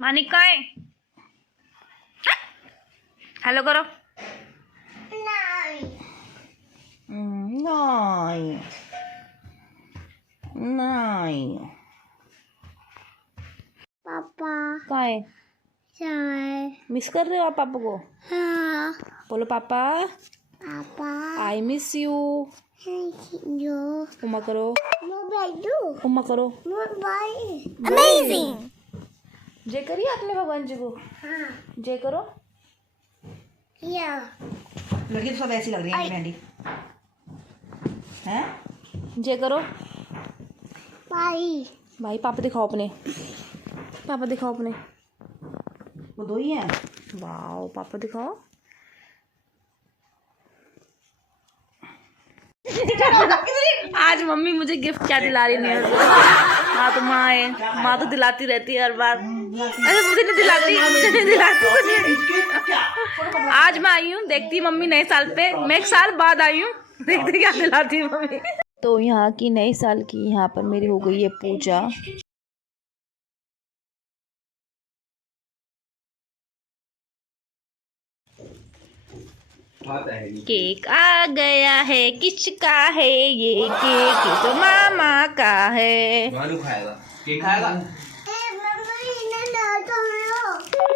मानिक कहाँ है? हेलो करो। नहीं नहीं पापा कहाँ है? चाय। मिस कर रहे हो आप पापा को? हाँ बोलो पापा पापा आई मिस यू। जो उम्मा करो, मोबाइल उम्मा करो। Mobile amazing. जय करिए आपने भगवान जी को। हाँ जय करो। या लड़की तो सब ऐसी लग रही है मेहंदी हैं। जय करो। भाई भाई पापा दिखाओ अपने, पापा दिखाओ अपने। वो दो ही हैं। वाओ पापा दिखाओ। आज मम्मी मुझे गिफ्ट क्या दिला रही है? हाँ तो माँ है, माँ तो दिलाती रहती है हर बार। अरे मुझे नहीं दिलाती, मुझे नहीं दिलाती मुझे। आज मैं आई हूँ, देखती मम्मी नए साल पे, मैं 1 साल बाद आई हूँ, देखती क्या दिलाती है मम्मी। तो यहाँ की नए साल की यहाँ पर मेरी हो गई है पूजा। केक आ गया है, किसका है ये केक? ये तो मामा का है। खाएगा केक खाएगा।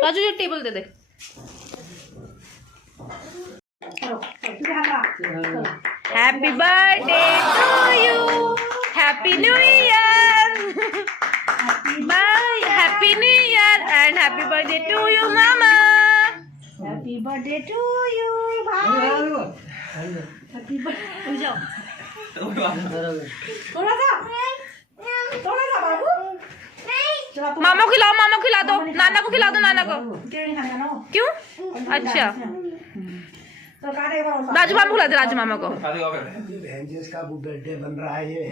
राजू ये टेबल दे दे। Happy birthday to you, happy new year, bye, happy new year and happy birthday to you मामा। हैप्पी बर्थडे टू यू भाई। Happy birthday. जाओ थोड़ा सा बाबू। मामा को खिलाओ, मामा को खिला दो, नाना को खिला दो, नाना को। क्यों? अच्छा राजू मामा को खिला दे, राजू मामा को। का बर्थडे बन रहा है ये।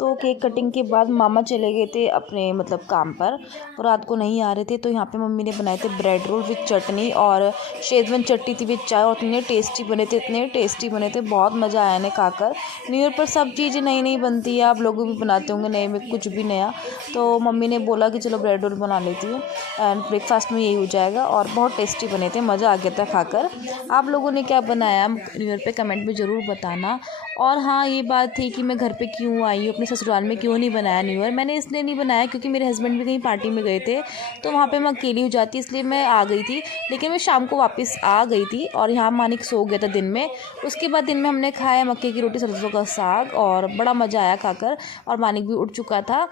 तो केक कटिंग के बाद मामा चले गए थे अपने मतलब काम पर, और रात को नहीं आ रहे थे। तो यहाँ पे मम्मी ने बनाए थे ब्रेड रोल विद चटनी और शेजवान चटनी थी विद चाय, और इतने टेस्टी बने थे, इतने टेस्टी बने थे, बहुत मज़ा आया इन्हें खाकर। न्यू ईयर पर सब चीज़ें नई नई बनती है, आप लोग भी बनाते होंगे नए में कुछ भी नया। तो मम्मी ने बोला कि चलो ब्रेड रोल बना लेती हूँ, एंड ब्रेकफास्ट में यही हो जाएगा, और बहुत टेस्टी बने थे, मज़ा आ गया था खाकर। आप लोगों ने क्या बनाया न्यू ईयर पर कमेंट में ज़रूर बताना। और हाँ ये बात थी कि मैं घर पे क्यों आई हूँ, अपने ससुराल में क्यों नहीं बनाया न्यू ईयर। मैंने इसलिए नहीं बनाया क्योंकि मेरे हस्बैंड भी कहीं पार्टी में गए थे, तो वहाँ पे मैं अकेली हो जाती, इसलिए मैं आ गई थी। लेकिन मैं शाम को वापस आ गई थी, और यहाँ मानिक सो गया था दिन में। उसके बाद दिन में हमने खाया मक्के की रोटी, सरसों का साग, और बड़ा मज़ा आया खाकर, और मानिक भी उठ चुका था।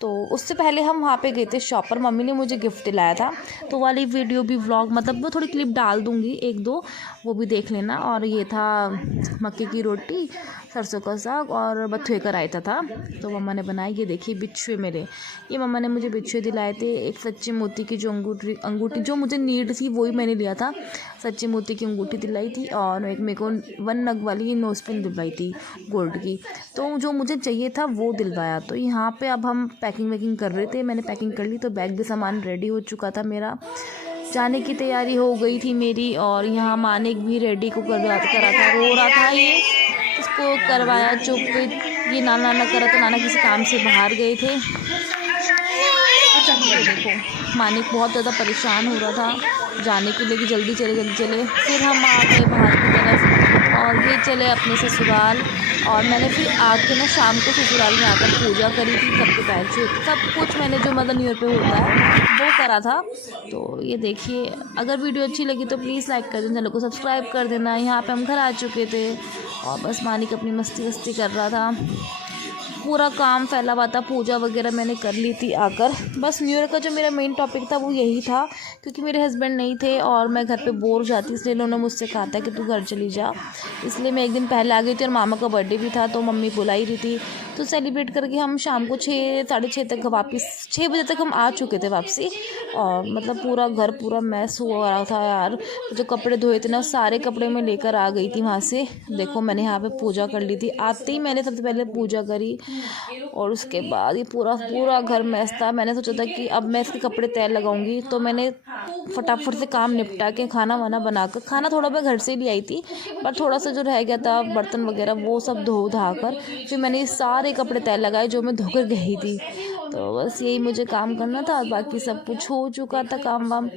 तो उससे पहले हम वहाँ पे गए थे शॉप पर, मम्मी ने मुझे गिफ्ट दिलाया था, तो वाली वीडियो भी व्लॉग मतलब वो थोड़ी क्लिप डाल दूँगी 1-2, वो भी देख लेना। और ये था मक्के की रोटी, सरसों का साग और बथुए का रायता था, तो मम्मा ने बनाई। ये देखिए बिच्छुए मेरे, ये मम्मा ने मुझे बिच्छुए दिलाए थे। एक सच्चे मोती की जो अंगूठी जो मुझे नीड थी वही मैंने लिया था, सच्चे मोती की अंगूठी दिलाई थी, और एक मेरे को 1 नग वाली नोज पिन दिलवाई थी गोल्ड की, तो जो मुझे चाहिए था वो दिलवाया। तो यहाँ पे अब हम पैकिंग वैकिंग कर रहे थे, मैंने पैकिंग कर ली, तो बैग भी सामान रेडी हो चुका था मेरा, जाने की तैयारी हो गई थी मेरी। और यहाँ मानिक भी रेडी को करा था, रो रहा था, ये इसको करवाया चुप, ये नाना नाना करा, तो नाना किसी काम से बाहर गए थे। तो देखो मानिक बहुत ज़्यादा परेशान हो रहा था जाने के लिए कि जल्दी चले जल्दी चले। फिर हम आ गए बाहर की तरफ, और ये चले अपने ससुराल। और मैंने फिर आके ना शाम को ससुराल में आकर पूजा करी थी, सबके पैर छुए, सब कुछ मैंने जो मतलब न्यू ईयर पे होता है वो करा था। तो ये देखिए, अगर वीडियो अच्छी लगी तो प्लीज़ लाइक कर देना, चैनल को सब्सक्राइब कर देना। यहाँ पे हम घर आ चुके थे, और बस मानिक अपनी मस्ती वस्ती कर रहा था, पूरा काम फैला हुआ था, पूजा वगैरह मैंने कर ली थी आकर। बस न्यू ईयर का जो मेरा मेन टॉपिक था वो यही था, क्योंकि मेरे हस्बैंड नहीं थे और मैं घर पे बोर हो जाती, इसलिए उन्होंने मुझसे कहा था कि तू घर चली जा, इसलिए मैं एक दिन पहले आ गई थी। और मामा का बर्थडे भी था, तो मम्मी बुला ही रही थी, तो सेलिब्रेट करके हम शाम को 6 साढ़े 6 तक वापस 6 बजे तक हम आ चुके थे वापसी। और मतलब पूरा घर पूरा मैस हुआ रहा था यार, जो कपड़े धोए थे ना सारे कपड़े मैं लेकर आ गई थी वहाँ से। देखो मैंने यहाँ पे पूजा कर ली थी, आते ही मैंने सबसे पहले पूजा करी, और उसके बाद ये पूरा घर मैस था। मैंने सोचा था कि अब मैं इसके कपड़े तय लगाऊंगी, तो मैंने फटाफट से काम निपटा के खाना वाना बनाकर, खाना थोड़ा मैं घर से ले आई थी पर थोड़ा सा जो रह गया था बर्तन वगैरह वो सब धो धा कर फिर मैंने ये सारे कपड़े तय लगाए जो मैं धोकर गई थी। तो बस यही मुझे काम करना था, बाकी सब कुछ हो चुका था काम वाम।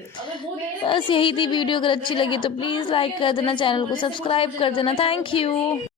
बस यही थी वीडियो। अगर अच्छी लगी तो प्लीज़ लाइक कर देना, चैनल को सब्सक्राइब कर देना। Thank you.